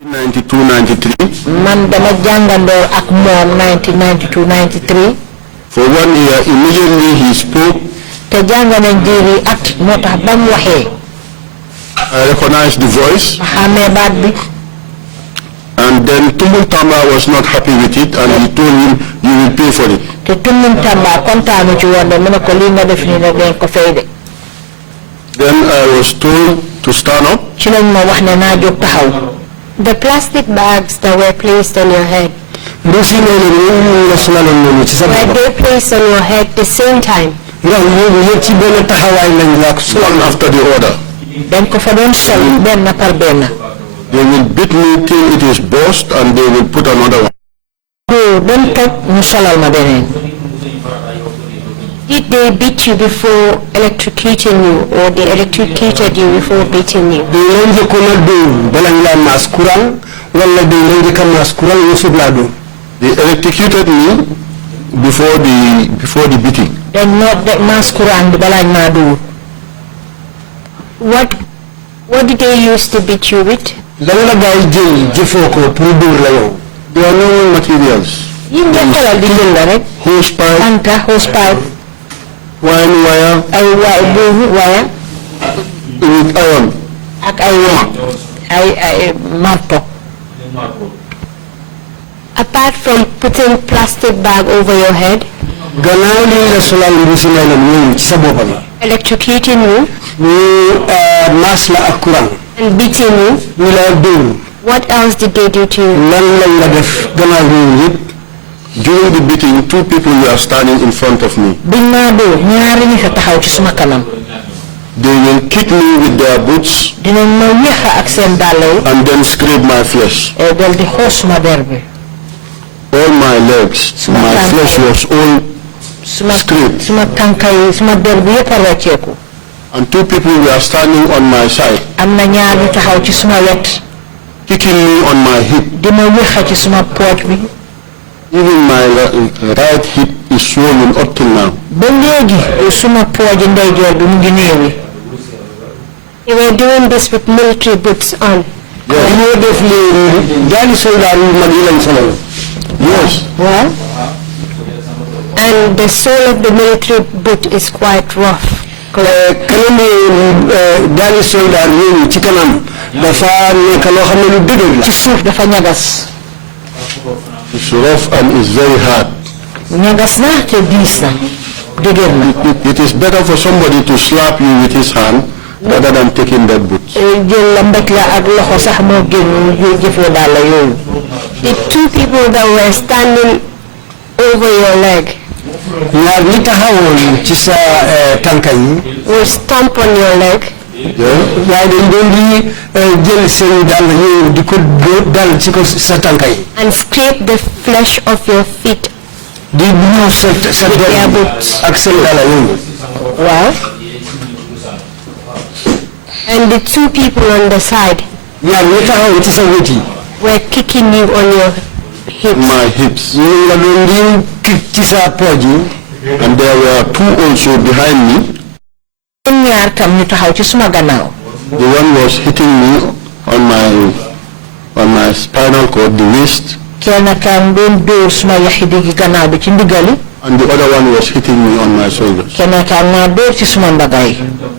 92-93. Man dama jàngandoo ak moom 1992-93. For 1 year, immediately he spoke. Te jàng nañ diiri at moo tax ba mu waxee. I recognized the voice. Xamee baat bi. And then Tumbun Tamba was not happy with it, and he told him, "You will pay for it." Te Tumbun Tamba kontaanu ci woon de mu ne ko li nga def nii nag dañ ko fay de. Then I was told to stand up. Ci lañ ma wax ne naa jóg taxaw. The plastic bags that were placed on your head, were they placed on your head the same time? One after the other. Dañ ko fa doon sol benn par benn. They will beat me till it is burst, and they will put another one. Don't toj ñu solal ma beneen. Did they beat you before electrocuting you, or they electrocuted you before beating you? They electrocuted me before the beating. Then not the masquerade balañ ma do. What did they use to beat you with? There are no materials. Hose pipe. Hose pipe. Wine wire. Wire. With iron. Marto. Apart from putting plastic bag over your head, electrocuting you, and beating you, what else did they do to you? During the beating, 2 people were standing in front of me. They will kick me with their boots and then scrape my flesh. All my legs, my flesh was all scraped. And 2 people were standing on my side, kicking me on my hip. Even my right hip is swollen up till now. You were doing this with military boots on. Yes. Well, and the sole of the military boot is quite rough. It's rough and it's very hard. It is better for somebody to slap you with his hand rather than taking that boot. The 2 people that were standing over your leg will stomp on your leg. And scrape the flesh of your feet with their boots. Well, and the 2 people on the side were kicking you on your hips. My hips. And there were 2 also behind me. The one was hitting me on my spinal cord, the waist. And the other one was hitting me on my shoulders.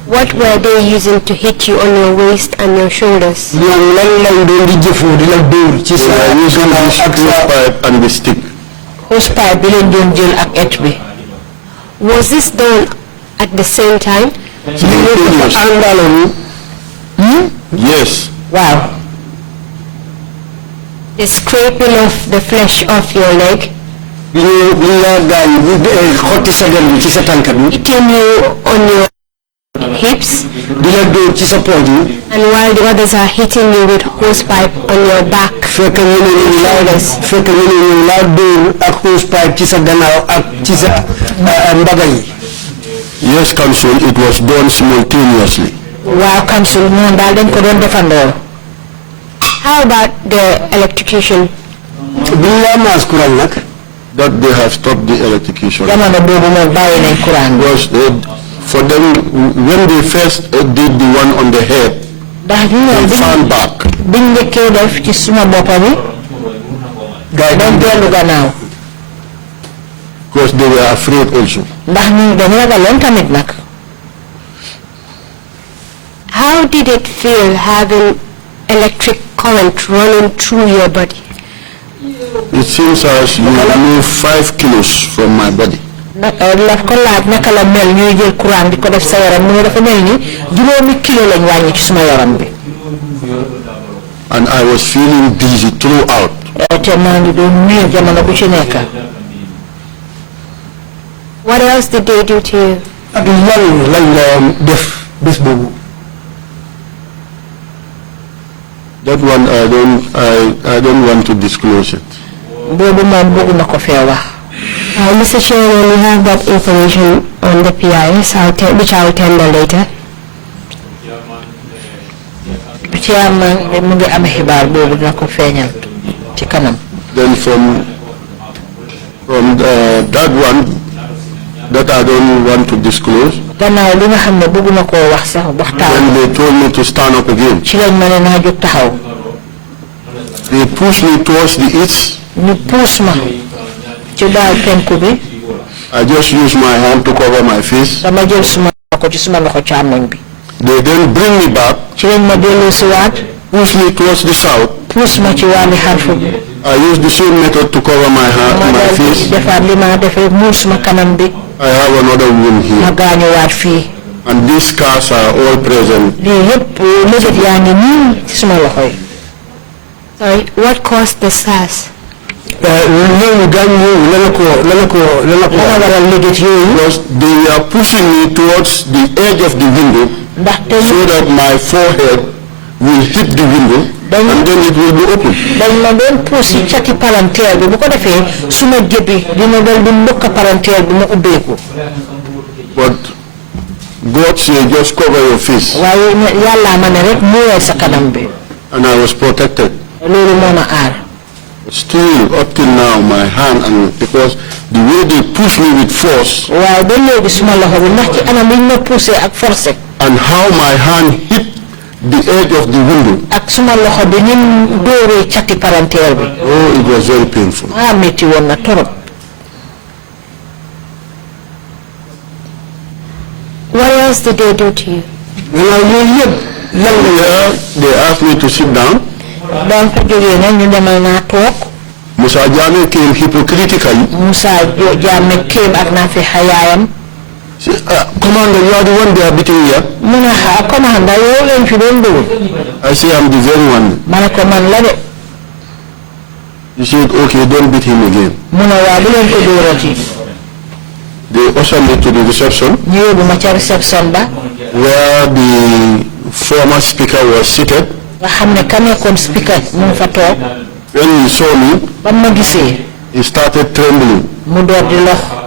What were they using to hit you on your waist and your shoulders? They were using this hose pipe and the stick. Was this done at the same time? Yes. Wow. The scraping of the flesh off your leg, hitting you on your hips, and while the others are hitting you with hose pipe on your back. Yes, Council, it was done simultaneously. Wow, Council, How about the electrocution? That they have stopped the electrocution. Because for them, when they first did the one on the head, they found back. biñ njëkkee def ci suma boppa bi dañ dellu gannaaw because they were afraid also. ndax ñu dañu ragaloon tamit nag. How did it feel having electric current running through your body? It seems as you remove 5 kilos from my body. Laf ko laaj naka la mel ñuy jël courant di ko def sa yaram mu dafa mel ni juróomi kilo lañ wàññi ci suma yaram bi. And I was feeling dizzy throughout. te maa ngi doon miir jamono bu ci nekk. What else did they do to you? ak lan lañ la def bés boobu. That one I don't want to disclose it. boobu moom bëgguma ko fee wax. Mr. Chairman, we have that information on the PIS, which I will tender later. Chairman mu ngi am xibaar boobu dina ko feeñal ci kanam. Then from that one that I don't want to disclose, gannaaw li nga xam ne bëgguma koo wax sax waxtaan. when they told me to stand up again, ci lañ ma ne naa jóg taxaw. they pushed me towards the east. ñu puus ma ci daal penku bi. I just used my hand to cover my face. dama jël suma ko ci suma loxo càmmoñ bi. They then bring me back, ci lañ ma dellu si waat. push me towards the south. puus ma ci wàlli xarfu bi. I used the same method to cover my face. defaat li ma defee muus ma kanam bi. I have another wound ma here. gaañu waat fii. And these scars are all present. lii yëpp lëjët yaa ngi nii ci suma loxo yi. Sorry, what caused the SARS? loolu gaañ waral lëjët yooyu. Because they are pushing me towards the edge of the window ndaxte so that my forehead will hit the window and then it will be open. dañ ma doon puus ci cati palanteer bi bu ko defee suma jëbi dina dal di mbëkk palanteer bi mu ubbeeku. But God said just cover your face. waaye yàlla ma ne rek muural sa kanam bi. And I was protected. loolu moo ma aar. Still up till now my hand, and because the way they push me with force waaye ba léegi suma loxo bi ndax ci anam liñ ma poussé ak forcé. and how my hand hit the edge of the window. ak suma loxo bi ni mu dóoree cati palanteer bi. Oh, it was very painful. métti woon na torop. What else did they do to you? They asked me to sit down. donc jógee na ñu demal naa toog. Musa Jame came hypocritically. Musa Jame came ak naa fi xayaayam. Commander, you are the one they are beating here. mu ne commander yow leen fi doon dóor. I say I'm the very one. ma ne ko man la de. He said, okay, don't beat him again. mu ne waa bu leen ko dóorati. They ushered me to the reception ñu yóbbu ma ca reception ba. where the former speaker was seated. nga xam ne ka nekkoon speaker mu ngi fa toog. When he saw me, ba ma gisee. he started trembling. mu door di lox.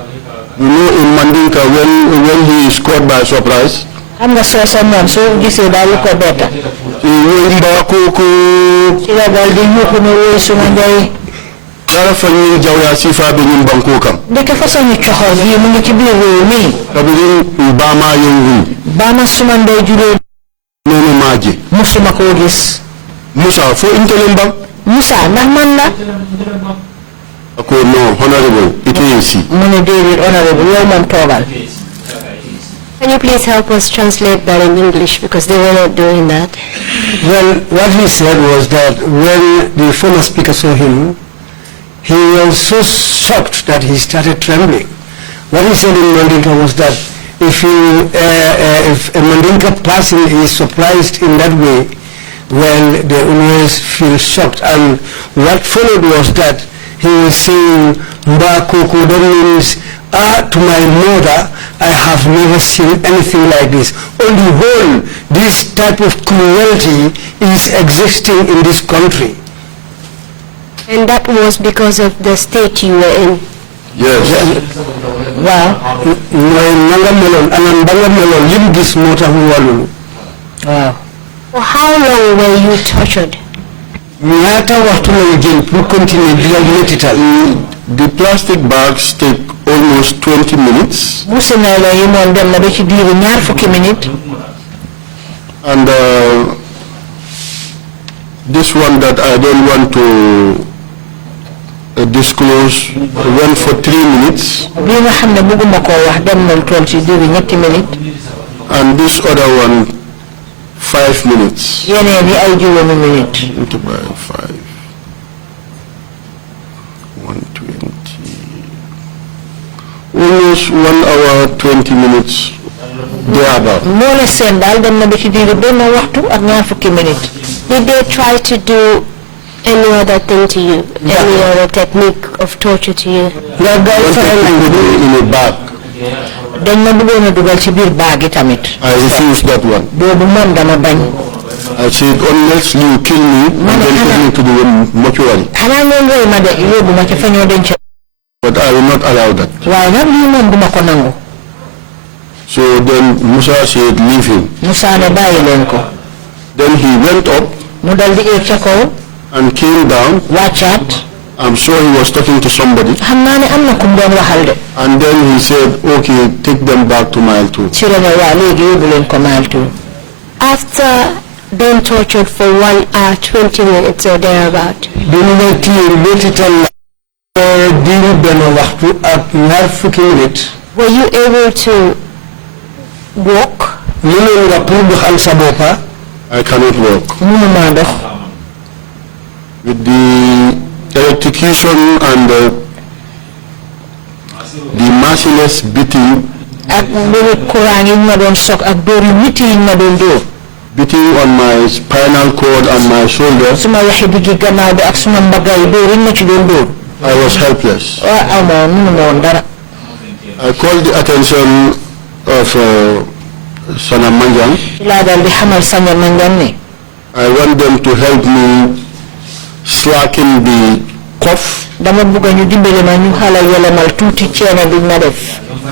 You know, in Mandinka, when he is caught by surprise, xam nga soo sa moom soo gisee daal lu ko betta. ci la daal di yuuxu ne wóoy suma ndey. dara fa ñu jawya sifa be ñun banko kam. ndeke façon ñu coxoor yi mu ngi ci biir réew mi. kabiri bama yewu. baama suma ndey juróom. noonu maaji. musuma koo gis. Musa fo intelem ba. Musa ndax man la. ako no honorable it is. mu ne déedéet honorable yow moom toogal. Can you please help us translate that in English because they were not doing that? Well, what he said was that when the former speaker saw him, he was so shocked that he started trembling. What he said in Mandinka was that if a Mandinka person is surprised in that way, well, they always feel shocked. And what followed was that he was saying, Mba Koko, that means, to my mother, I have never seen anything like this. On the whole, this type of cruelty is existing in this country. And that was because of the state you were in. Yes. waaw. waaw. For how long were you tortured? The plastic bags take almost 20 minutes. buusi na la yi moom dem na ba ci diiru ñaar fukki minute. And This one that I don't want to disclose went for 3 minutes. And this other one 5 minutes. 5. Almost 1 hour 20 minutes thereabout. Did they try to do any other thing to you? Any other technique of torture to you? In a bag. I refused that one. I said, unless you kill me, then take me to the mortuary. But I will not allow that. So then Musa said, leave him. Then he went up and came down. I'm sure he was talking to somebody. And then he said, okay, take them back to mile 2. After being tortured for 1 hour 20 minutes or thereabout, were you able to walk? I cannot walk. With the electrocution and the merciless beating, beating on my spinal cord and my shoulder, I was helpless. I called the attention of Sana Manjang. I want them to help me slacken the cuff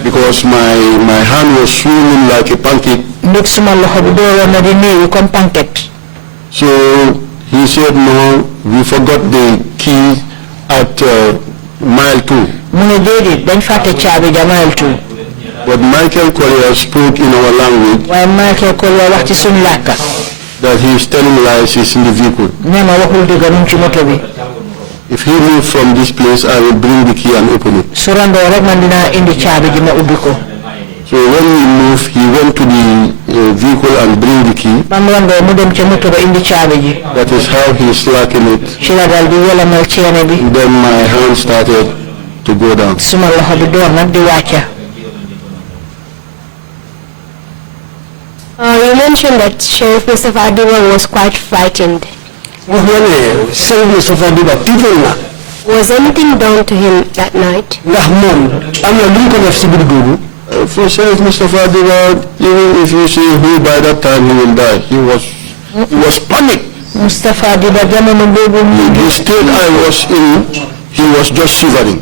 because my hand was swollen like a pancake. So he said, no, we forgot the key at mile 2. But Michael Collier spoke in our language that he is telling lies, he's in the vehicle. If he moves from this place, I will bring the key and open it. So when we moved, he went to the vehicle and bring the key. That is how he slackened it. Then my hand started to go down. You mentioned that Sheriff Mr. Fadiwa was quite frightened. Was anything done to him that night? For Sheriff Mr. Fadiwa, even if you see who by that time he will die, he was panicked. The state I was in, he was just shivering.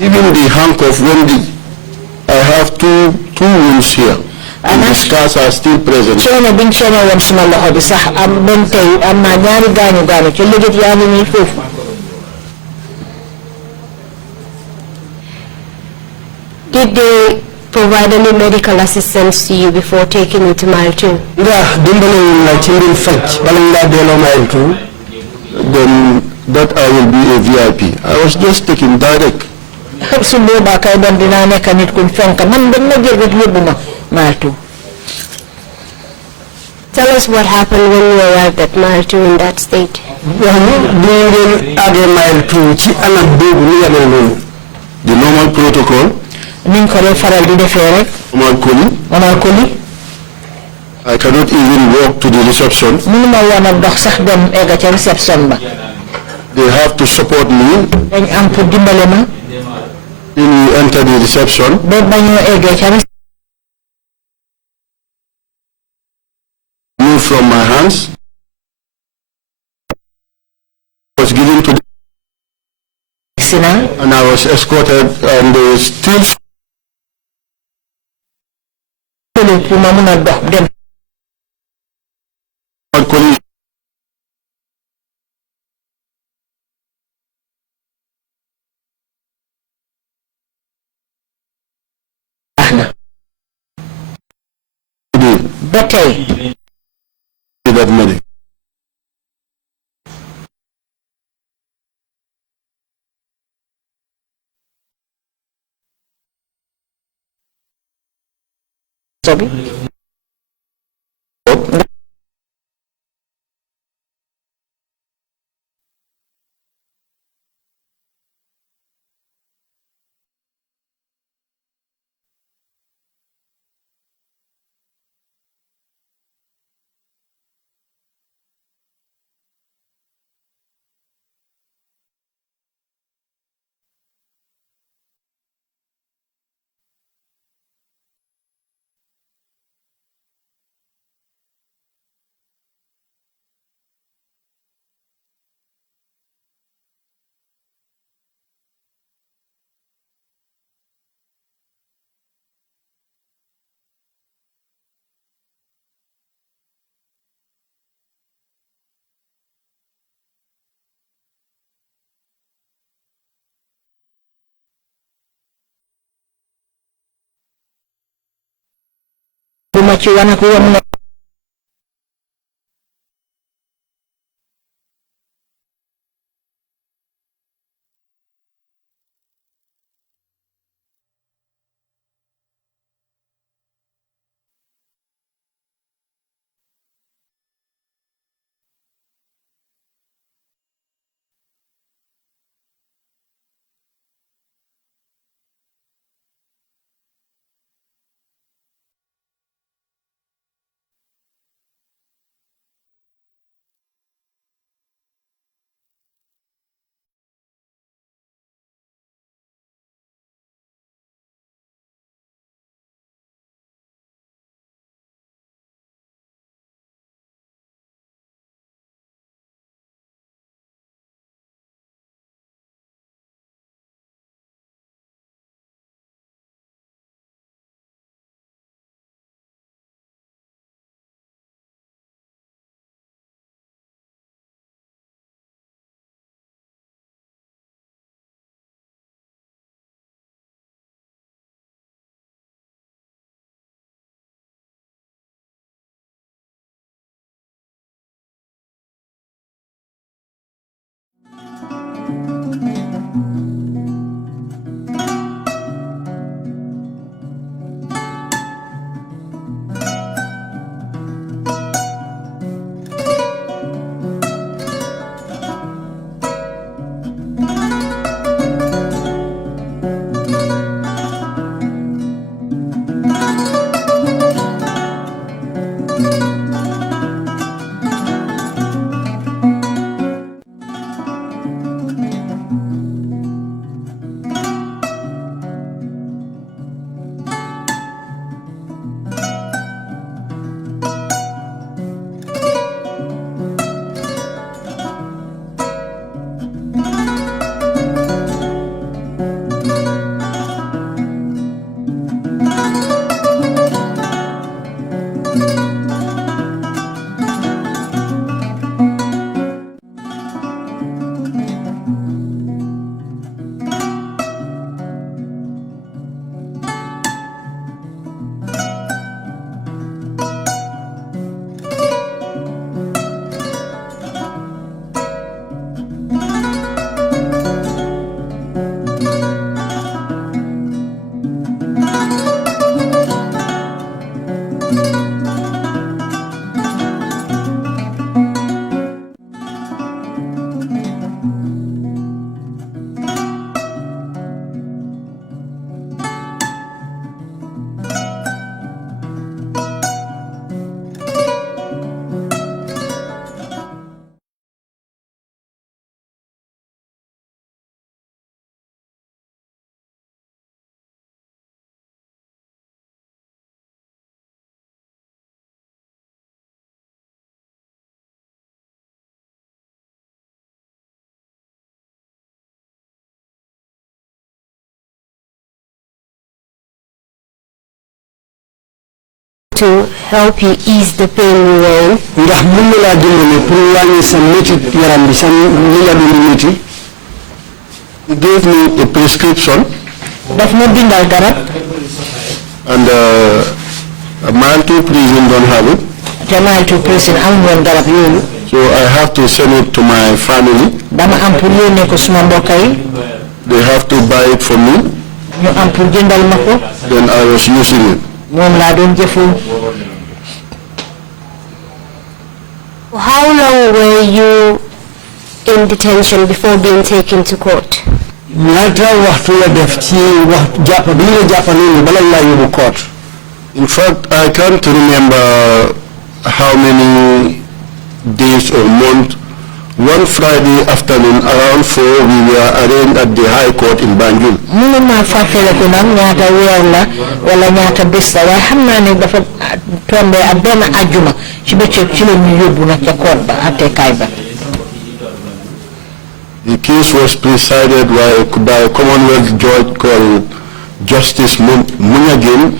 Even the handcuff, when I have two wounds here, and the scars are still present. Did they provide any medical assistance to you before taking you to mile 2? Then that I will be a VIP. I was just taking direct. Tell us what happened when you arrived at mile 2 in that state. The normal protocol. I cannot even walk to the reception. They have to support me. When you enter the reception, move from my hands. I was given to the and I was escorted, and they still get money. to help you ease the pain you were in. He gave me a prescription. And Mantu prison don't have it. Jamal to prison amul garab yoyu. So I have to send it to my family. Dama am pour yone ko suma mbokk yi. They have to buy it for me. Ñu am pour jëndal mako. Then I was using it. Mom la doon jëfu. How long were you in detention before being taken to court? ñaata waxtu la def ci wax jàpp bi ñu la jàpp ni bala la yóbbu court. In fact, I can't remember how many days or months. One Friday afternoon around 4, we were arraigned at the High Court in Banjul. Mënuma fàttale ko nag ñaata weer la wala ñaata bés la waaye xam naa ne dafa tombé ak benn àjjuma ci bëccëg ci la ñu yóbbu nag ca court ba àttekaay ba. The case was presided by a Commonwealth judge called Justice Munyagin.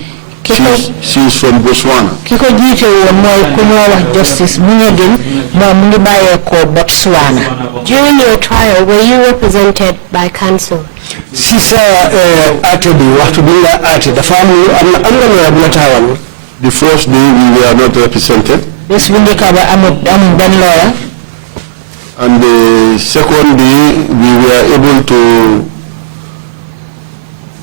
She's from Botswana. Kiko jiite woon mooy ku ñoo wax Justice Munyagin moom mu ngi bàyyeekoo Botswana. During your trial, were you represented by counsel? si sa àtte bi waxtu bi nga àtte dafa am na lawyer bu la taxawal. The first day we were not represented. Bés bu njëkk ba amul benn lawyer. And the second day we were able to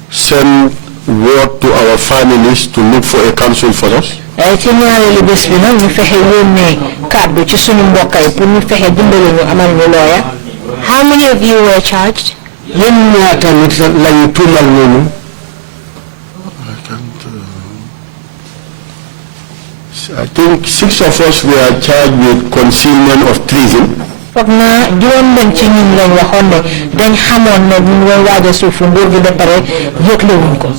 send word to our families to look for a counsel for us. ci ñaareelu bés bi nag ñu fexe yónnee kàddu ci suñu mbokk yi pour ñu fexe dimbali ñu amal ñu lawyer. How many of you were charged? yéen ñaata nit lañu tuumal noonu. I think 6 of us were charged with concealment of treason. foog naa juróom-benn ci ñun lañ waxoon ne dañ xamoon ne ñu ngi waaj a suufu nguur gi ba pare yëglewuñ ko.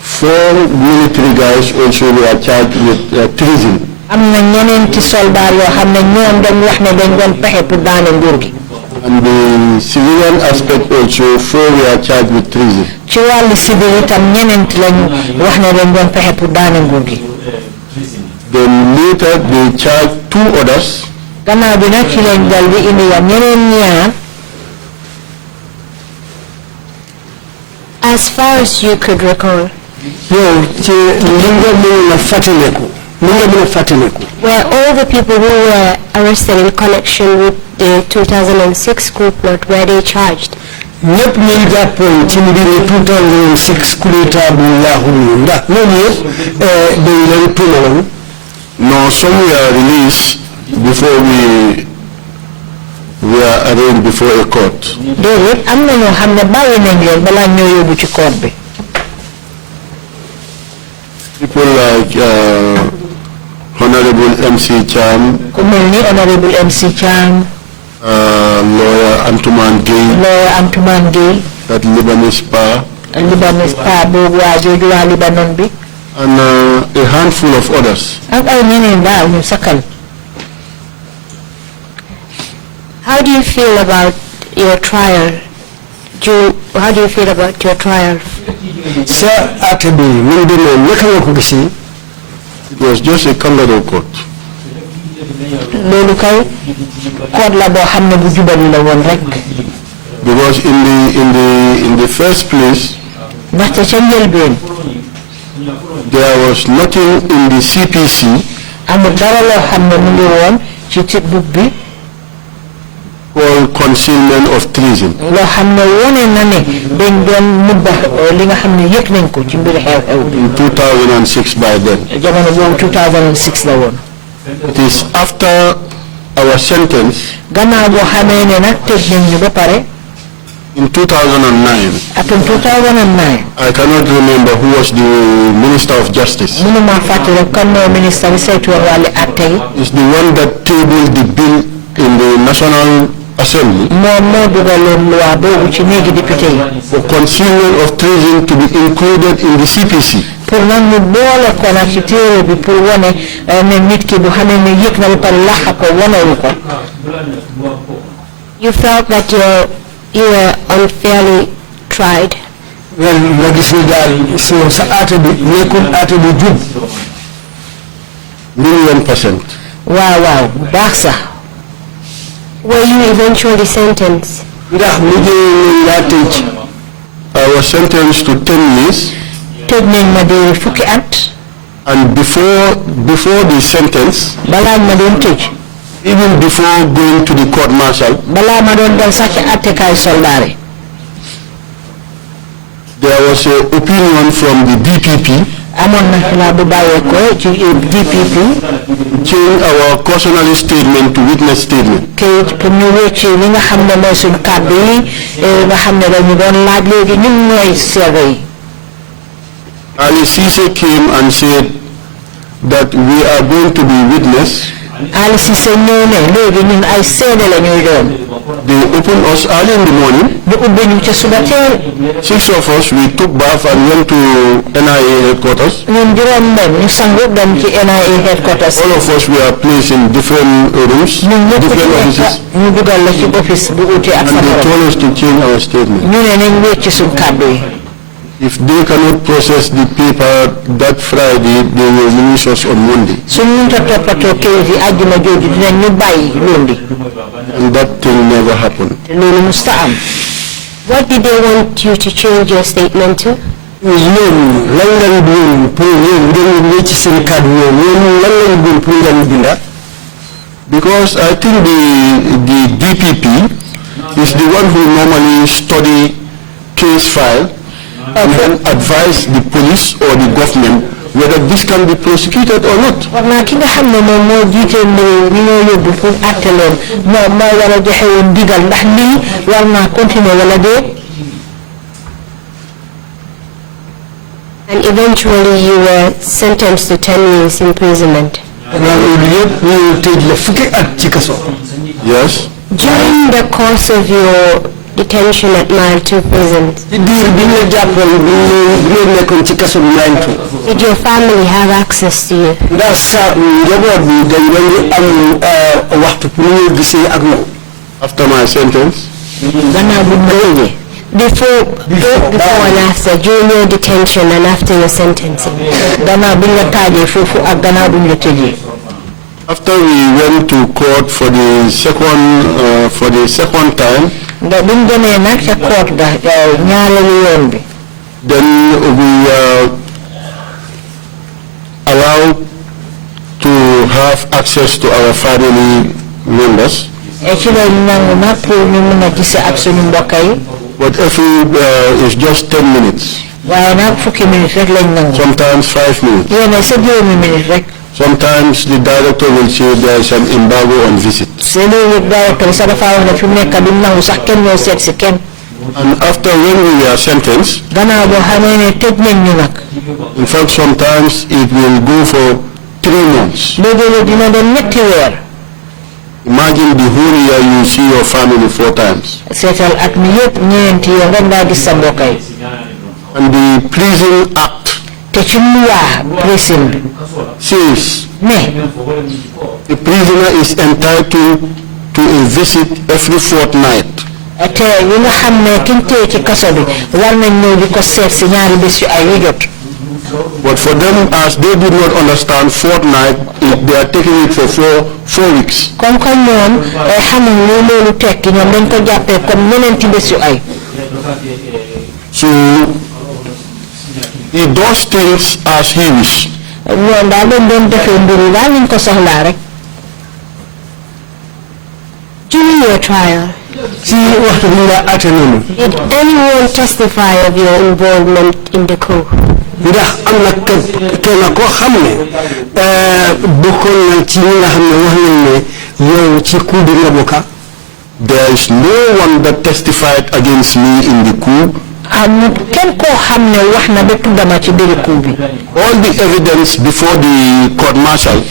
Four military guys also were charged with treason. am na ñeneen ci soldat yoo xam ne ñoom dañ wax ne dañ doon pexe pour daane nguur gi. And the civilian aspect also 4 were charged with treason. ci wàllu civil itam ñeneen lañ wax ne dañ doon pexe pour daane nguur gi. Then later they charged 2 others. gannaaw bi nag ci lañ dal di indi wa ñeneen ñaar. As far as you could recall, yow ci li nga mën a fàttaliku. were all the people who were arrested in connection with the 2006 coup plot, were they charged? ñëpp ñu jàppoon ci mbiri 2006 coup d'état bu yaaxul ndax ñoom yëpp dañ leen tuumaloon. No, some were released before we were arraigned before a court. déedéet am na ñoo xam ne bàyyi nañ leen balaa ñoo yóbbu ci court bi. People like Honorable MC Cham, ku mel ni Honorable MC Cham, lawyer Antuman Gay, that Lebanese pa, boobu waa jooju waa Libanon bi. and a handful of others. ak ay ñeneen daal ñu sakkal. How do you feel about your trial? How do you feel about your trial? sa àtte bi mu ngi demee naka nga ko gisee. It was just a kangaroo court. loolu kay court la boo xam ne bu jubali la woon rek. Because in the first place, ndaxte ca njëlbeen. there was nothing in the CPC. amul dara loo xam ne mu ngi woon ci book bi. called concealment of treason. loo xam ne wone na ne dañ doon mubba li nga xam ne yëg nañ ko ci mbiri xew-xew bi. In 2006 by then. jamono boobu 2006 la woon. It is after our sentence. gannaaw boo xamee ne nag tëj nañ ñu ba pare. In 2009. atum 2009. I cannot remember who was the Minister of Justice. mënuma fàttali kan mooy ministre bi saytu woon wàllu àtte yi. Is the one that tabled the bill in the National Assembly. moom moo dugaloon loi boobu ci néegi député yi. For concealment of treason to be included in the CPC. pour nag ñu boole ko nag ci téere bi pour wane ne nit ki bu xamee ne yëg na ba pare laxa ko wanewu ko. You felt that you were unfairly tried. well nga gis ni daal sa àtte bi nekkul àtte bu jub. 1,000,000%. waaw bu baax sax. Were you eventually sentenced? ndax mujjee laa tëj. I was sentenced to 10 years. tëj nañ ma di fukki at. And before the sentence, balaa ma doon tëj. even before going to the court martial, balaa ma doon dal sax ci attekaay soldaar. there was an opinion from the DPP. amoon na xalaat bu bàyyeekoo ci DPP. change our cautionary statement to witness statement. kayit pour ñu wécci li nga xam ne mooy suñ kàddu yi nga xam ne dañu doon laaj léegi ñun ñooy seede yi. Ali Cisse came and said that we are going to be witness. Ali Cisse ñëw ne léegi ñun ay seede la ñuy doon. They opened us early in the morning. ñu ubbi ñu ca suba teel. 6 of us, we took bath and went to NIA headquarters. ñun juróom benn ñu sangu dem ci NIA headquarters. All of us were placed in different rooms, different offices. ñu dugal la ci office bu uti ak and they told us to change our statement. ñu ne nañ wécci suñ kàddu yi. If they cannot process the paper that Friday, they will release us on Monday. suñ mënta toppatoo kayit yi àjjuma jooju dinañ ñu bàyyi lundi. And that thing never happened. loolu musta am. What did they want you to change your statement to? Because I think the DPP is the one who normally study case file and then advise the police or the government whether this can be prosecuted or not. ki nga xam ne moom moo jiite ñu ñoo yóbbu pour àtte leen moom moo war a joxe woon ndigal ndax lii war naa continuer wala déet. And eventually you were sentenced to 10 years imprisonment. Yes. During the course of your detention at Mile 2 prison, did your family have access to you? After my sentence? Before and after, during your detention and after your sentencing? After we went to court for the second time, then we were allowed to have access to our family members. But it's just 10 minutes. Sometimes 5 minutes. Sometimes the director will say there is an embargo on visits. And after when we were sentenced, in fact sometimes it will go for 3 months. Imagine the whole year you see your family 4 times. And the Prison Act says the prisoner is entitled to a visit every fortnight. But for them, as they did not understand fortnight, they are taking it for 4 weeks. So he does things as he wishes. During your trial, did anyone testify of your involvement in the coup? There is no one that testified against me in the coup. All the evidence before the court martial,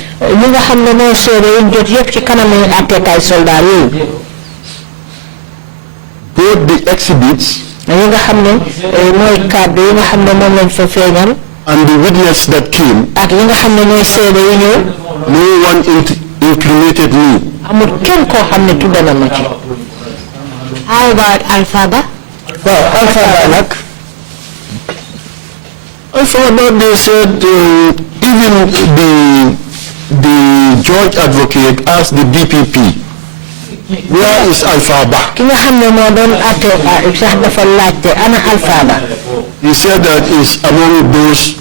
both the exhibits and the witness that came, no one incriminated me. How about Alphaba? Alphaba, they said even the judge advocate asked the DPP Where is Alpha Ba? Ki nga xam ne moo doon atte sax dafa laajte ana Alpha Ba. He said that is among those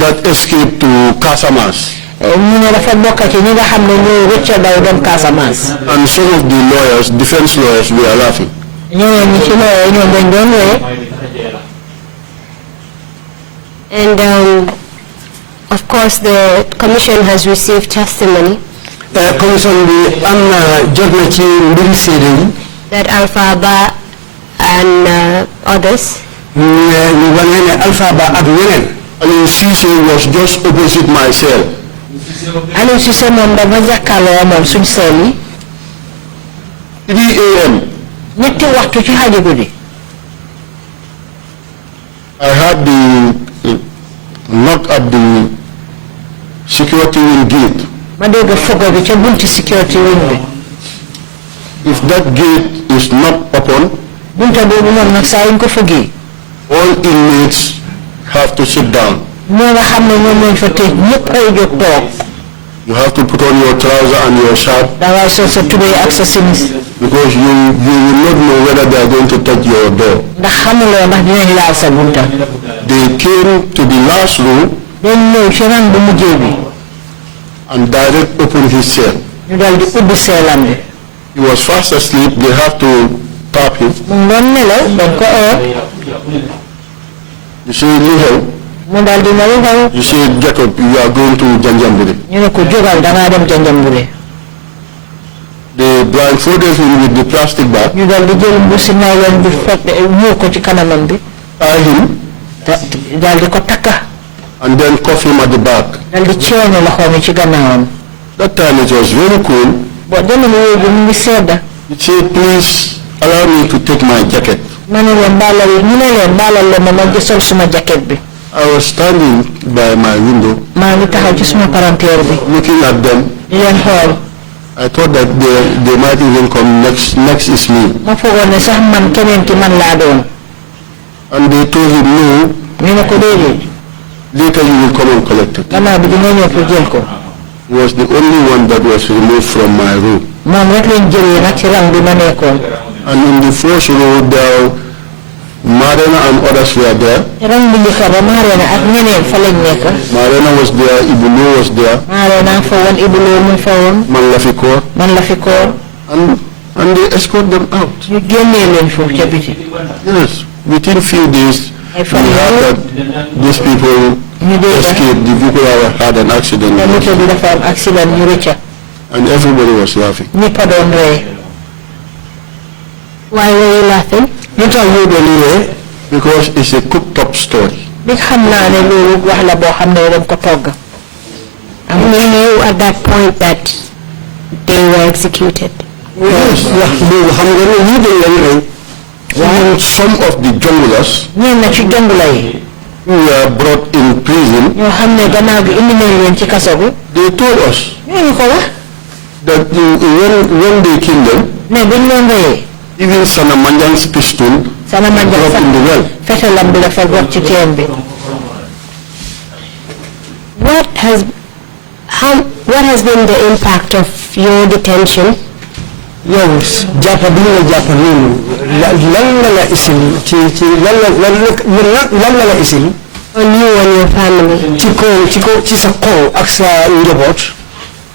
that escaped to Casamance. ñu ne dafa bokk ci ñi nga xam ne ñoo rëcc daw dem Casamance. And some of the lawyers, defense lawyers, were laughing. ñeneen ñi ci lawyer ñoom dañ doon wee. And of course the commission has received testimony commission bi am na jot na ci mbiri seede yi that Alpha Ba and others ñu wane ne Alpha Ba ak ñeneen Aliou Cissé was just opposite my cell. Aliou Cissé moom dafa jàkkaarloo moom suñ seel yi 3 a.m. ñetti waxtu ci xaaju guddi. I had the knock at the security wing gate. ma dégg fogo bi ca bunti security wing bi. If that gate is not open, bunta boobu moom nag saa yuñ ko fëggee. all inmates have to sit down. ñoo nga xam ne ñoom lañ fa tëj ñëpp ay jóg toog. You have to put on your trouser and your shirt dangay sol sa tubéy ak sa simis. because you will not know whether they are going to touch your door. ndax xamuloo ndax dinañ laal sa bunta. They came to the last room dañ ñëw ci rang bu mujjee bi. and direct opened his cell. ñu dal di ubbi seelam bi. He was fast asleep. They have to tap him. mu ngi doon nelaw dañ ko oo. You say, Lihel. mu dal di nelaw. You say, get up. You are going to Janjambure. ñu ne ko jógal dangaa dem Janjambure. They blindfolded him with the plastic bag. ñu dal di jël mbuusi nylon bi fekk ñëw ko ci kanamam bi. Tie him. dal di ko takka. And then cuff him at the back. dal di ceeñu loxoom yi ci gannaawam. That time it was very cool. boo demee yooyu mu ngi sedda. He said, please allow me to take my jacket. ma ne leen baalal ñu ne leen baalal leen ma di sol suma jacket bi. I was standing by my window. maa ngi taxaw ci suma palanteer bi. Looking at them. di leen xool. I thought that they might even come next is me. ma foogoon ne sax man keneen ki man laa doon. And they told him no. ñu ne ko déedéet. Later you will come and collect it. gannaaw bi dina ñëw pour jël ko. He was the only one that was removed from my room. moom rek lañ jëlee nag ci rang bi ma nekkoon. And in the first row there, Marina and others were there. rang bi njëkk ba Marina ak ñeneen fa lañ nekk. Marina was there, Ibulu was there. Marina fa woon Ibulu mu fa woon. man la fi koor. And they escort them out. ñu génnee leen foofu ca biti. Yes, within few days, we fan heard that these people escaped. The vehicle had an accident. te moto bi dafa am accident ñu rëcca. And everybody was laughing. ñëpp a doon ree. why were you laughing? You tell you the because it's a cooked up story. bi xam naa ne loolu wax la boo xam ne dañ ko togg. You knew at that point that they were executed. Yes. Some of the junglers ñeen na ci jongula yi. who were brought in prison, ñoo xam ne gannaaw gi indi nañ leen ci kaso bi. they told us ñooñu ko wax. that when they killed them, mais biñ leen reyee. even Sana Manjan's pistol Sana Manjang dropped sax in the well. fetalam bi dafa rot ci teen bi. What has been the impact of your detention? yow jàppa bi nga jàppa noonu lan la isil ci lan la isil On you and your family? ci sa kaw ak sa njaboot.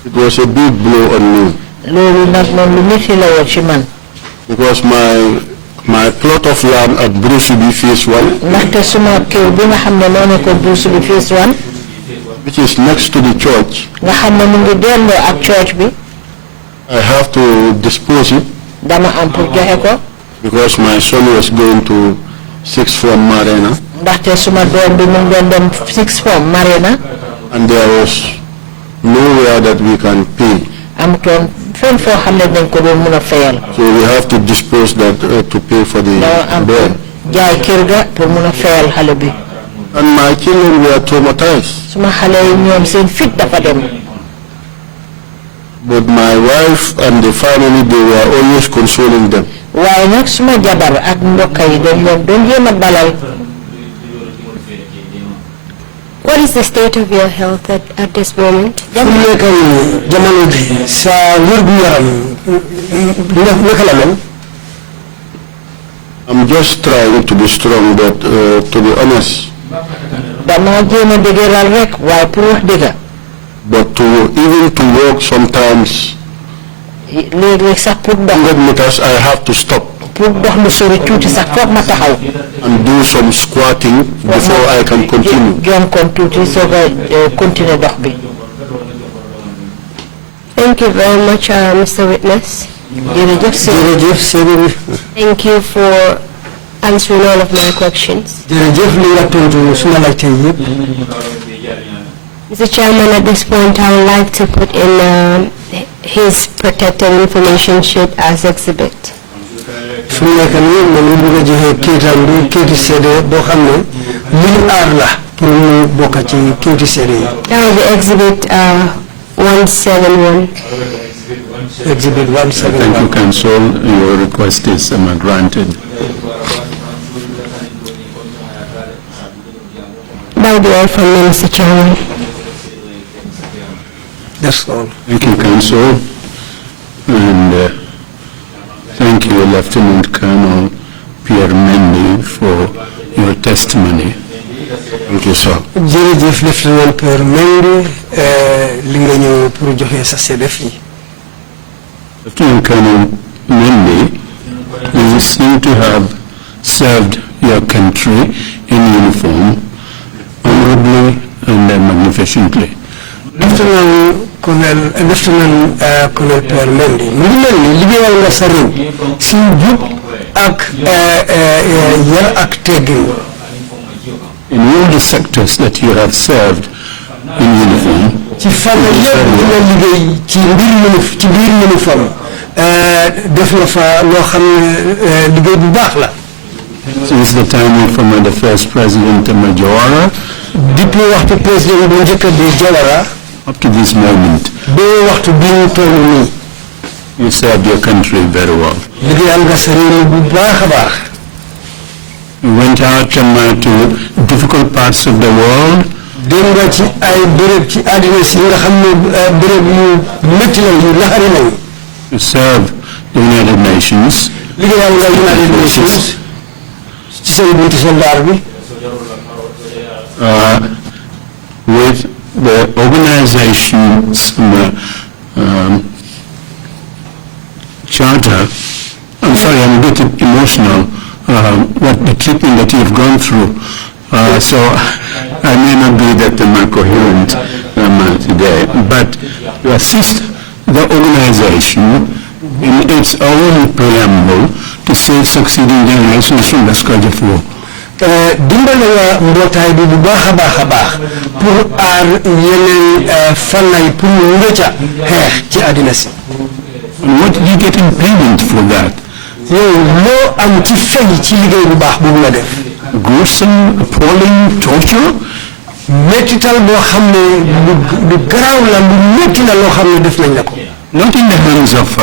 It was a big blow on me loolu nag moom lu métti la woon ci man. because my plot of land at Brusubi phase 1, ndaxte suma kër bi nga xam ne moo nekkoon Bruce bi phase 1. which is next to the church, nga xam ne mu ngi delloo ak church bi. I have to dispose it dama am pour joxe ko. because my son was going to 6th form Marina, ndaxte suma doom bi mu ngi doon dem 6th form Marina. and there was nowhere that we can pay. amutoon fenn foo xam ne dañ ko doon mun a fayal. So we have to dispose that to pay for the dama am bill. jaay kër ga pour mun a fayal xale bi. And my children were traumatized. suma xale yi ñoom seen fit dafa dem. But my wife and the family, they were always consoling them. waaye nag suma jabar ak mbokk yi dañ leen doon jéem a dalal. What is the state of your health at this moment? fu mu nekk nii jamono ji sa wér gu yaram I'm just trying to be strong, but to be honest. But to even to walk sometimes 100 meters, I have to stop and do some squatting before I can continue. Thank you very much, Mr. Witness. Thank you for answering all of my questions. Mr. Chairman, at this point, I would like to put in his protected information sheet as exhibit. That will be exhibit 171. Exhibit 171. Thank you, Council. Your request is granted. That will be all from me, Mr. Chairman. That's all. Thank you, Council. And thank you, Lieutenant Colonel Pierre Mendy, for your testimony. Thank you, sir. Lieutenant Pierre Mendy, Lieutenant Colonel Mendy, you seem to have served your country in uniform honorably and magnificently. Lieutenant Colonel Pierre Mendy, in all the sectors that you have served in uniform, since the time of the first President Majora, up to this moment, you served your country very well. You went out to difficult parts of the world. You serve the United Nations. With the organization's charter. I'm sorry, I'm a bit emotional. What the treatment that you've gone through. So I may not be that coherent today, but to assist the organization in its own preamble to save succeeding generations from the scourge of war. And what did you get in payment for that? Gruesome, appalling torture? Not in the hands of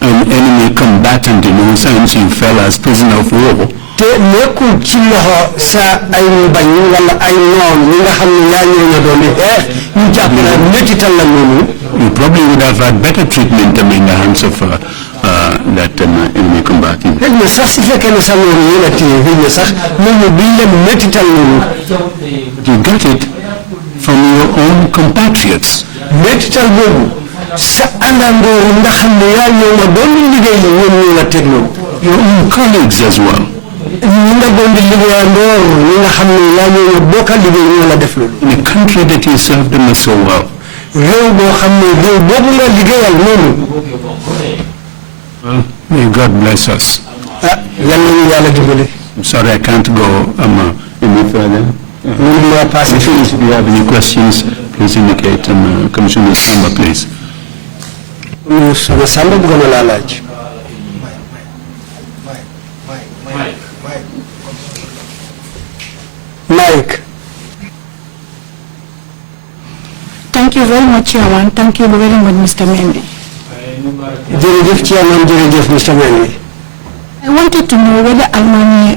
an enemy combatant in whose hands you fell as prisoner of war. You probably would have had better treatment in the hands of that enemy combatant. You got it from your own compatriots. Your own colleagues as well. In a country that you served them so well. Well, may God bless us. I'm sorry I can't go any further. If you have any questions, please indicate. Commissioner Samba, please. Mike. Thank you very much, Chairman. Thank you very much, Mr. Mendy. Mr. Mendy. I wanted to know whether Almami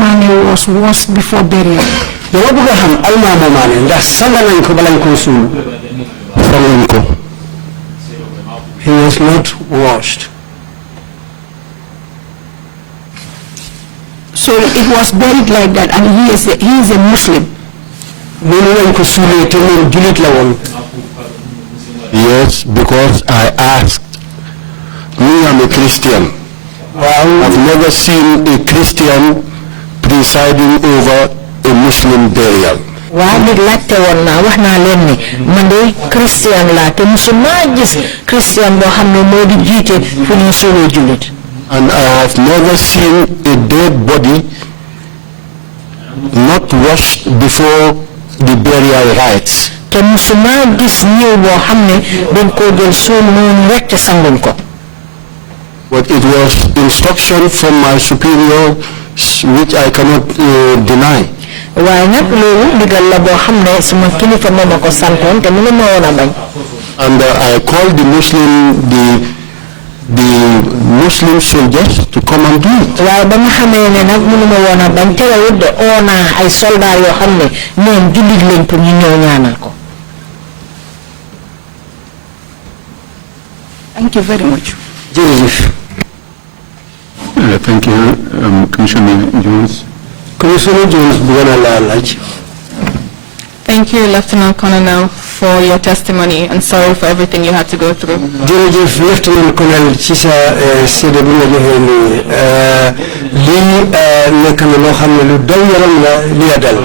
money was worse before burial. He was not washed. So it was buried like that, and he is a Muslim. Yes, because I asked. Me, I'm a Christian. I've never seen a Christian presiding over a Muslim burial. Wadi latte wonna waxna len ni man de Christian la te musuma gis Christian bo xamne modi jité fu ñu solo julit. And I have never seen a dead body not washed before the burial rites. Te musuma gis ñew bo xamne dañ ko jël sul non rek te sanguñ ko. But it was instruction from my superior which I cannot deny. Waaye nag loolu ndigal la boo xam ne suma kilifa moo ma ko santoon te mënu ma woon a bañ. And I called the Muslim soldiers to come and do it. Waaye ba nga xamee ne nag mënu ma woon a bañ terewul de oo naa ay soldat yoo xam ne ñoom jullit lañ pour ñu ñëw ñaanal ko. Thank you very much. Jërëjëf. Thank you, Commissioner Jones. Commissioner Jones, Thank you, Lieutenant Colonel, for your testimony, and sorry for everything you had to go through. jërëjëf Lieutenant Colonel ci sa seede bi nga joxe nii lii nekk na loo xam ne lu daw yaram la li dal.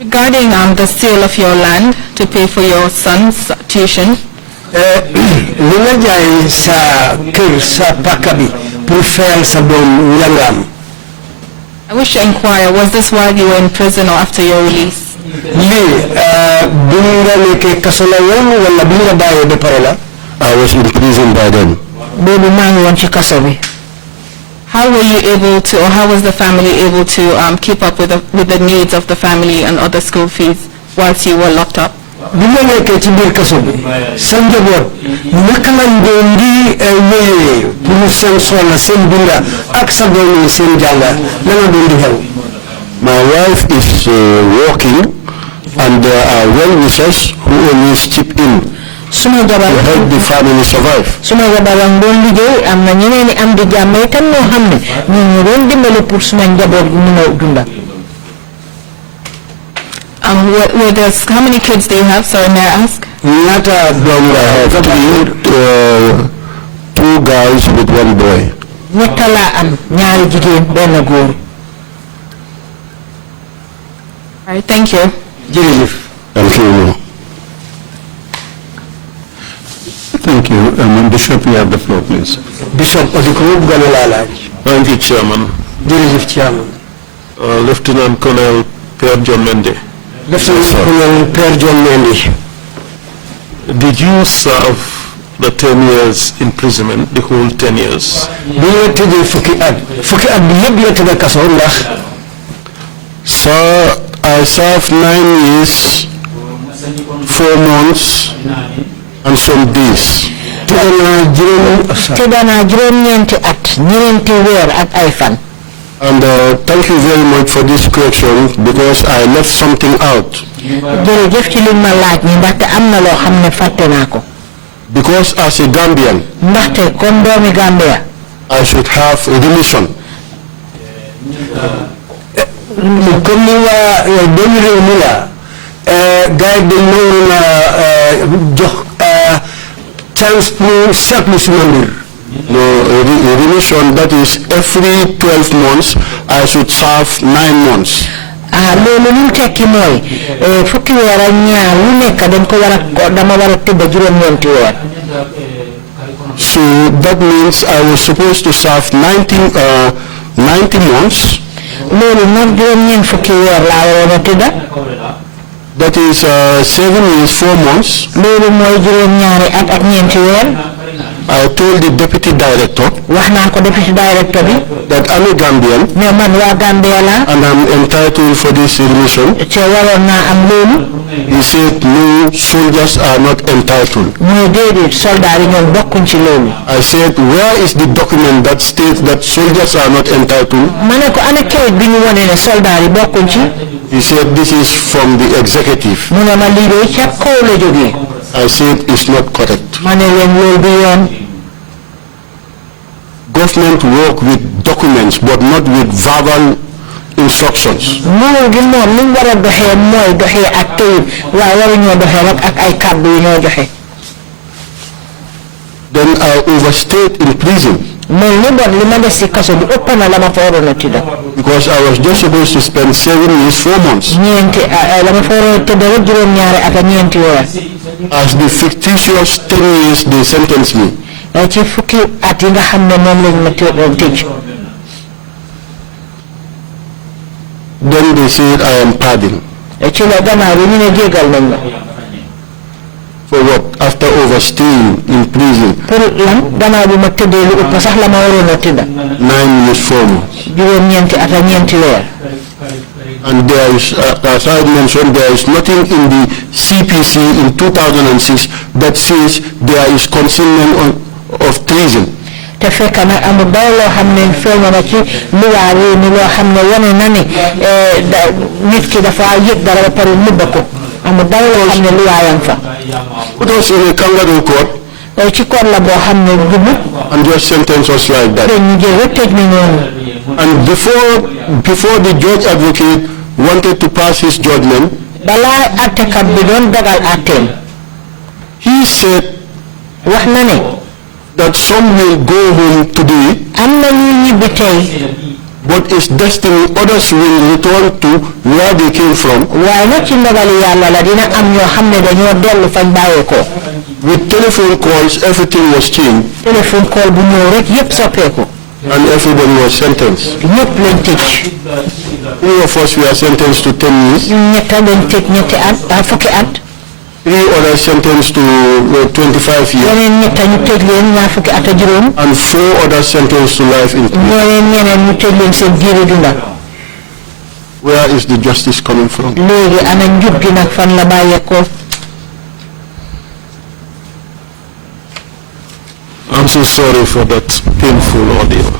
Regarding the sale of your land to pay for your son's tuition, li nga jaay sa kër sa pàkk bi pour fayal sa doom njàngam. I wish to inquire, was this while you were in prison or after your release? I was in prison by then. How were you able to, or how was the family able to keep up with the needs of the family and other school fees whilst you were locked up? My wife is working, and there are well-wishers who always chip in to help the family survive. How many kids do you have? Sorry, may I ask? I have two girls with one boy. All right, thank you. Thank you. Thank you. Bishop, you have the floor, please. Bishop Odiko, Thank you, Chairman. Lieutenant Colonel Pierre John Mendy. Lieutenant Colonel Pierre John Mendy. Did you serve the 10 years imprisonment, the whole 10 years? Sir, I served 9 years, 4 months, and some days. And thank you very much for this question, because I left something out. Because as a Gambian, I should have a remission. No, a remission, that is every 12 months, I should serve 9 months. So that means I was supposed to serve 90 months. That is 7 years, 4 months. I told the deputy director that I'm a Gambian and I'm entitled for this remission. He said, no, soldiers are not entitled. I said, where is the document that states that soldiers are not entitled? He said, this is from the executive. I said it's not correct. ma ne leen loolu du yoon. Government work with documents but not with verbal instructions. nguur gi moom li mu war a doxee mooy doxee ak këyit waaye waruñoo doxee rek ak ay kàddu yu ñoo joxe. Then I overstayed in prison. mel ni bon li ma des si kaso bi ëpp na la ma fa waroon a tëdda. Because I was just supposed to spend 7 years, 4 months. ñeenti la ma fa waroon a tëdda rek juróom-ñaari at ak ñeenti weer. As the fictitious 10 years they sentenced me. ci fukki at yi nga xam ne moom lañ ma tëj. Then they said I am pardoned. ci la gannaaw bi ñu ne jégal nañ ma. For what? After overstaying in prison. pour lan gannaaw bi ma tëddee lu ëpp sax la ma waroon a tëdda. 9 years, 4 months. juróom-ñeenti at ak ñeenti weer. And there is, as I mentioned, there is nothing in the CPC in 2006 that says there is concealment of treason. te fekk na amul dara loo xam ne feeñ na ci luwaa réew mi loo xam ne wane na ne nit ki dafa yëg dara ba pare nëbba ko amul dara loo xam ne luwaa yang fa. Put us in a kangaroo court. ci koor la boo xam ne jubut. And just sentence us like that. ñu jël rek tëj mi noonu. And before the judge advocate wanted to pass his judgment, balaa attekat bi doon dagal atteem. he said wax na ne. that some will go home today. am na ñuy ñibbi tey. But it's destiny, others will return to where they came from. waaye nag ci ndogali yàlla la dina am ñoo xam ne dañoo dellu fañ bàyyeekoo. With telephone calls, everything was changed. téléphone call bu ñëw rek yëpp soppeeku. And everybody was sentenced. ñëpp lañ tëj. 3 of us were sentenced to 10 years. ñun ñetta lañ tëj ñetti at fukki at. 3 others sentenced to 25 years. yeneen ñetta ñu tëj leen ñaar fukki at ak juróom. And 4 others sentenced to life in prison. ñeneen ñu tëj leen seen diiru dunda. Where is the justice coming from? léegi ana njub gi nag fan la bàyyeekoo. I'm so sorry for that painful ordeal.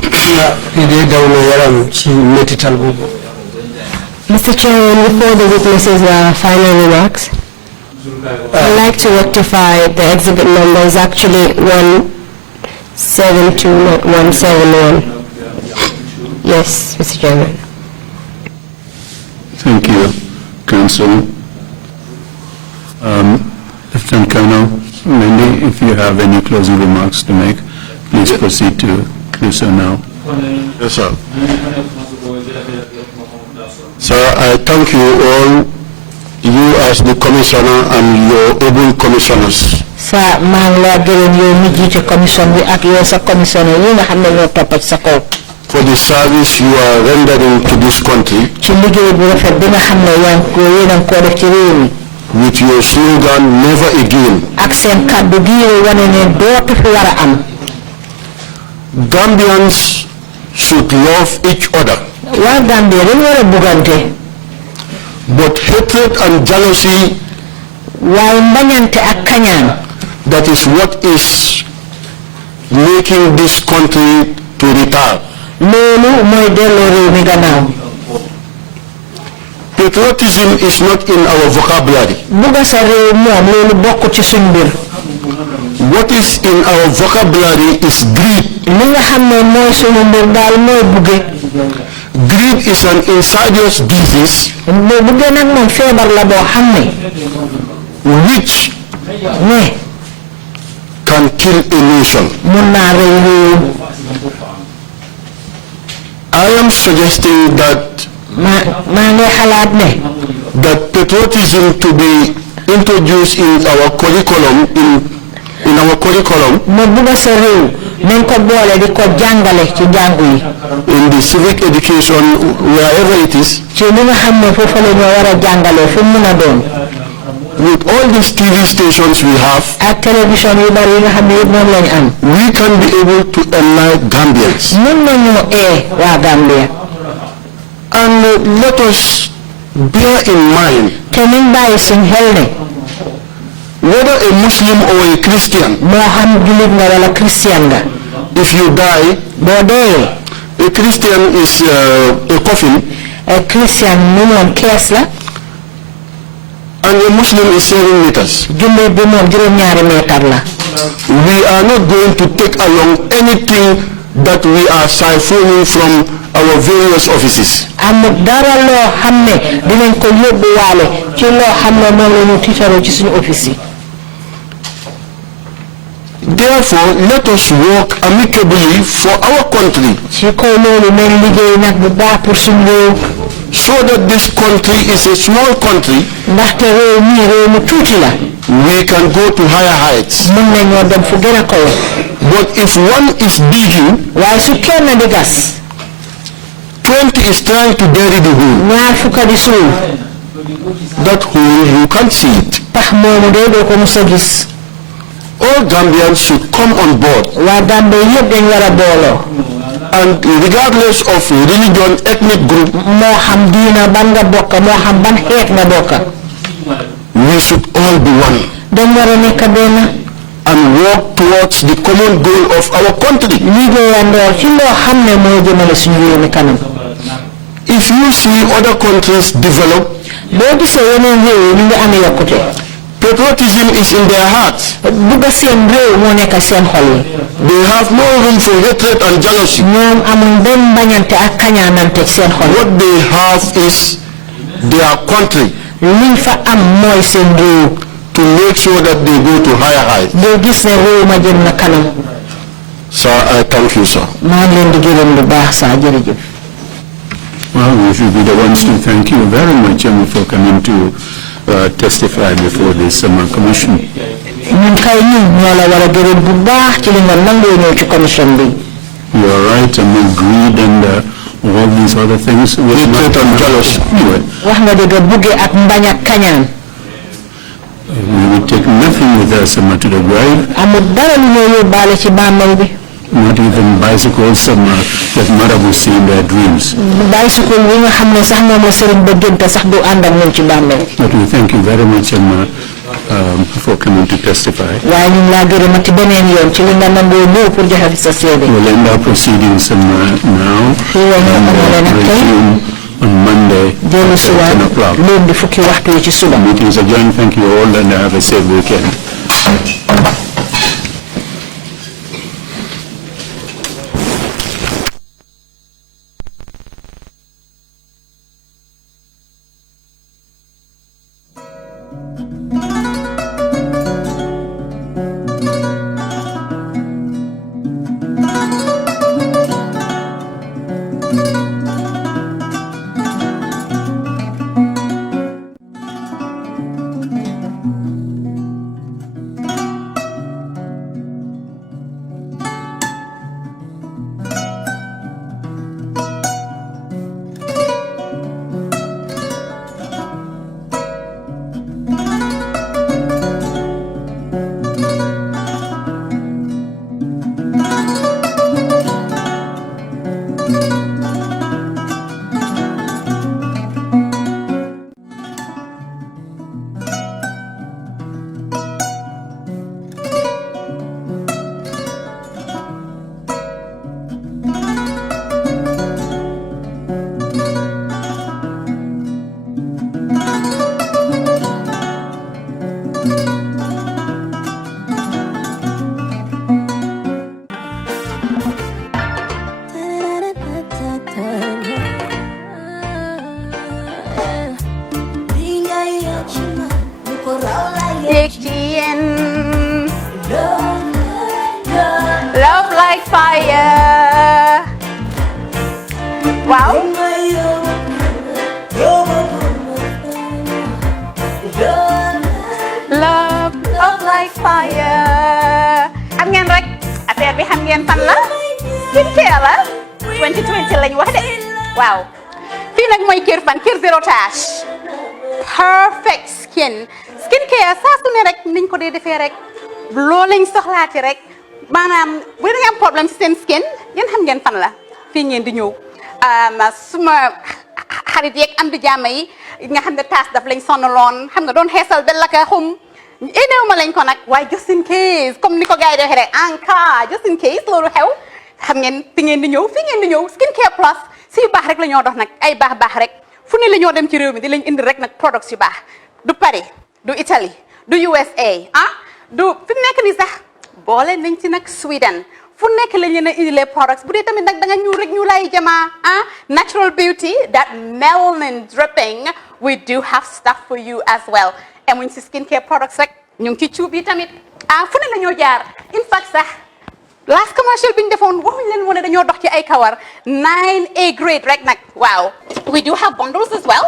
Mr. Chairman, before the witnesses' final remarks, I'd like to rectify the exhibit number is actually 172, not 171. Yes, Mr. Chairman. Thank you, Council. Lieutenant Colonel Mendy, if you have any closing remarks to make, please proceed to do so now. Yes, sir. Sir, I thank you all, you as the commissioner and your able commissioners. sa maa ngi laa gërëm yow mi jiite commission bi ak yow sa commissioner yi nga xam ne ñoo topp sa kaw. For the service you are rendering to this country. ci liggéey bu rafet bi nga xam ne yaa ngi ko yéen a ngi koo def ci réew mi. With your slogan, never again. ak seen kàddu gi wane ne dootu fi war a am. Gambians should love each other. waa Gambia dañu war a bugante. But hatred and jealousy, waaye mbañante ak kañaan. that is what is making this country to retire. loolu mooy delloo réew mi gannaaw. Patriotism is not in our vocabulary. bugga sa réew moom loolu bokk ci suñ mbir. What is in our vocabulary is greed. li nga xam ne mooy suñu mbir daal mooy bugge. Greed is an insidious disease bugge nag moom feebar la boo xam ne. which ne can kill a nation. mun naa rey réew. I am suggesting that maa ngi xalaat ne. that patriotism to be introduced in our curriculum ma bugga sa réew nañ ko boole di ko jàngale ci jàngu yi. in the civic education wherever it is. ci li nga xam ne foofu la ñoo war a jàngale fu mu mun a doon. With all these TV stations we have, ak télévision yu bari yi nga xam ne yëpp moom lañu am. we can be able to enlighten Gambians. mun nañoo waa Gambia. And let us bear in mind, te nañ bàyyi suñ xel ne. whether a Muslim or a Christian, moo xam julit nga wala christian nga. if you die, boo dee. a Christian is a coffin. christian mu moom kees la. and a Muslim is 7 meters. Julli bi moom juróom-ñaari meetar la. We are not going to take along anything that we are siphoning from our various offices. Amul dara loo xam ne dinañ ko yóbbuwaale ci loo xam ne moom la ñu tiitaroo ci suñu office yi. Therefore, let us work amicably for our country. ci kaw loolu nañ liggéey nag bu baax pour suñu réew. So that this country is a small country. ndaxte réew mi réew mu tuuti la. We can go to higher heights. mën nañoo dem fu gën a kaw. But if one is digging, waaye su kenn di gas. 20 is trying to bury the hole. ñaar fukka di suul. That hole, you can't see it. pax moomu de doo ko mus a gis. All Gambians should come on board. waa Gambie yëpp dañ war a booloo. And regardless of religion, ethnic group, moo xam diina ban nga bokk moo xam ban xeet nga bokk. we should all be one. dañ war a nekk benn. And work towards the common goal of our country. liggéeyandoor ci loo xam ne moo jëmale suñu réew mi kanam. If you see other countries develop, boo gisee yeneen réew yi ñu ngi amee yokkute. patriotism is in their hearts. bugga seen réew moo nekk seen xol yi. They have no room for hatred and jealousy. ñoom amuñ benn bañante ak kañaanante ci seen xol. What they have is their country. liñ fa am mooy seen réew. To make sure that they go to higher heights. boo gis ne réew ma jëm na kanam. Sir, I thank you, sir. maa ngi leen di gërëm lu baax saa jërëjëf. Well, we should be the ones to thank you very much for coming to testify before this commission. ñun kay ñun ñoo la war a gërëm bu baax ci li nga nangoo ñëw ci commission bi. You are right, and greed and all these other things. Hatred and jealousy. wax nga dëgg bugge ak mbañ ak kañaan. We would take nothing with us to the grave. amul dara lu ñoo yóbbaale ci bàmmeel bi. Not even bicycles that mother would see in their dreams. bicycle yi nga xam ne sax moom la sëriñ ba gënte sax du ànd ak ñun ci bàmmeel. But we thank you very much for coming to testify. waaye ñu ngi laa gërëmati beneen yoon ci li nga nangoo ñëw pour joxe fi sa seede. We'll end our proceedings now. fii la ñu amale nag tey. On Monday at 10 o'clock. lundi fukki waxtu yi ci suba. Meetings adjourned. Thank you all and have a safe weekend. Love like fire. Wow. Love like fire. Xam ngeen rek affaire bi xam ngeen fan la? Skincare la. 2020 lañ wax de. Waaw. Fii nag mooy Kerr fan Kerr zero tache. Perfect skin. Skincare saa su ne rek niñ ko dee defee rek. Loo lañ soxlaati rek. Maanaam bu ngeen am problème ci seen skin ngeen xam ngeen fan la. Fii ngeen di ñëw. Suma xarit yeeg am di jàmm yi nga xam ne taas daf lañ sonaloon xam nga doon xeesal ba la ka xum éneew ma lañ ko nag waaye just in case comme ni ko gars yi defee rek en cas just in case loolu xew xam ngeen fi ngeen di ñëw fii ngeen di ñëw skincare plus si yu baax rek la ñoo dox nag ay baax rek fu ne la ñoo dem ci réew mi di lañ indi rek nag products yu baax du Paris du Italie du USA du fi mu nekk nii sax boole nañ ci nag Sweden fu nekk lañ leen a indilee products bu dee tamit nag da nga ñuul rek ñu lay jamaa natural beauty that melanin dripping we do have stuff for you as well emuñ si skincare products rek ñu ngi ci cuub yi tamit fu ne la ñoo jaar in fact sax last commercial bi ñu defoon waxuñ leen woon ne dañoo dox ci ay kawar 9A grade rek nag waaw we do have bundles as well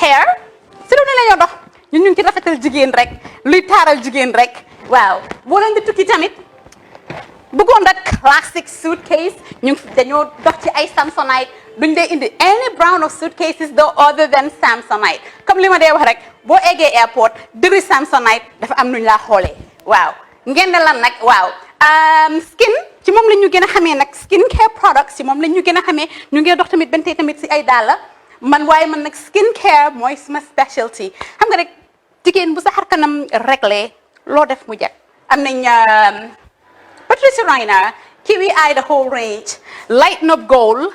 hair si lu ne la ñoo dox ñun ñu ngi ci rafetal jigéen rek luy taaral jigéen rek waaw boo leen di tukki tamit bëggoon rek classic suitcase ñu dañoo dox ci ay Samsonite duñ dee indi any brand of suitcases though other than Samsonite comme li ma dee wax rek boo eggee airport dëri Samsonite dafa am nuñ laa xoolee waaw ngeen ne lan nag waaw skin ci moom la ñu gën a xamee nag skin care products ci moom la ñu gën a xamee ñu ngi dox tamit bentey tamit si ay dàlla man waaye man nag skin care mooy suma specialty xam nga rek jigéen bu sa xar kanam réglé loo def mu jag am nañ Patricia Reiner Kiwi Eye the whole range Lighten Up Gold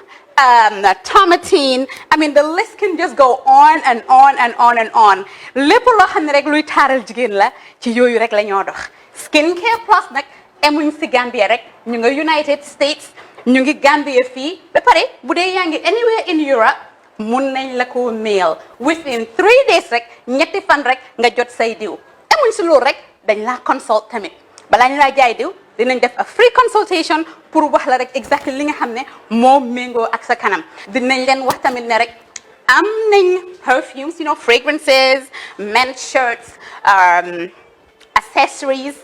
Tomatine I mean the list can just go on and on and on and on lépp loo xam ne rek luy taaral jigéen la ci yooyu rek la ñoo dox skin care plus nag emuñ si Gambia rek ñu nga United States ñu ngi Gambia fii ba pare bu dee yaa ngi anywhere in Europe mun nañ la ko mail within 3 days rek ñetti fan rek nga jot say diw emuñ si loolu rek dañ laa consult tamit balaa ñu laa jaay diw dinañ def a free consultation pour wax la rek exactly li nga xam ne moo méngoo ak sa kanam dinañ leen wax tamit ne rek am nañ perfumes you know fragrances men's shirts accessories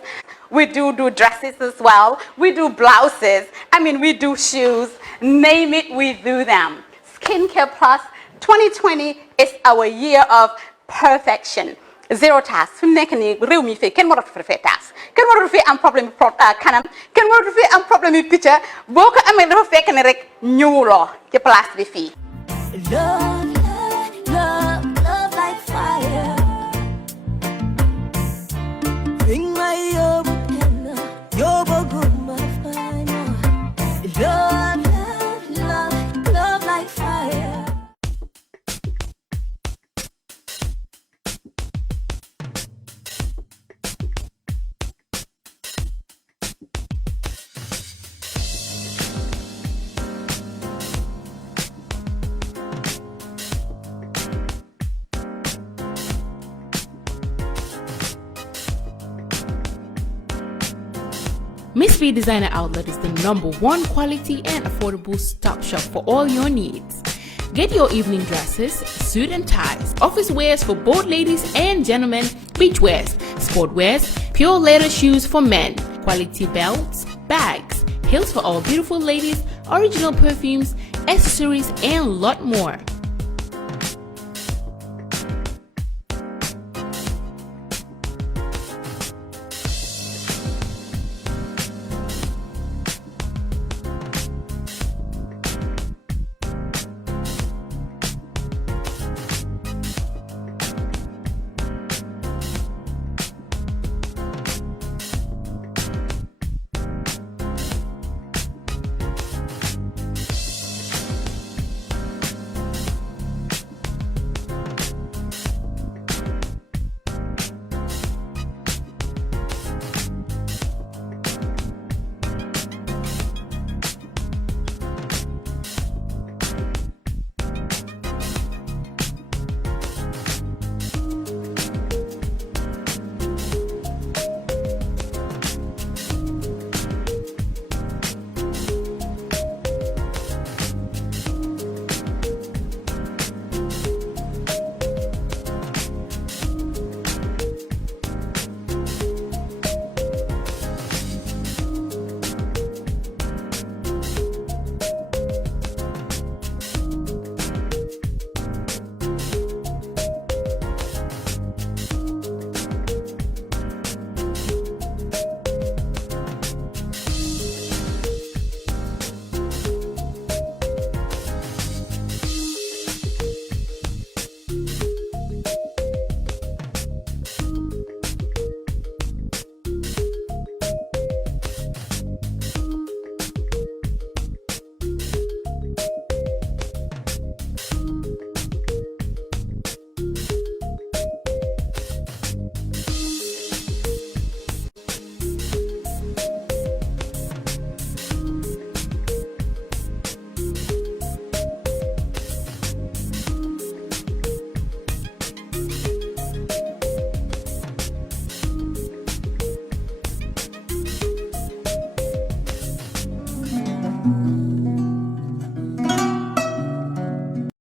we do dresses as well we do blouses I mean we do shoes name it we do them Skincare Plus 2020 is our year of perfection zero task fi mu nekk nii réew mi fii kenn waratu fi task kenn waratu fi am problème kanam kenn waratu fi am problème yu picca boo ko amee dafa fekk ne rek ñëwuloo ci place bi fii love like fire bring my love like fire Miss V Designer Outlet is the #1 quality and affordable stop shop for all your needs. Get your evening dresses, suit and ties, office wears for both ladies and gentlemen, beach wears, sport wears, pure leather shoes for men, quality belts, bags, heels for all beautiful ladies, original perfumes, accessories, and a lot more.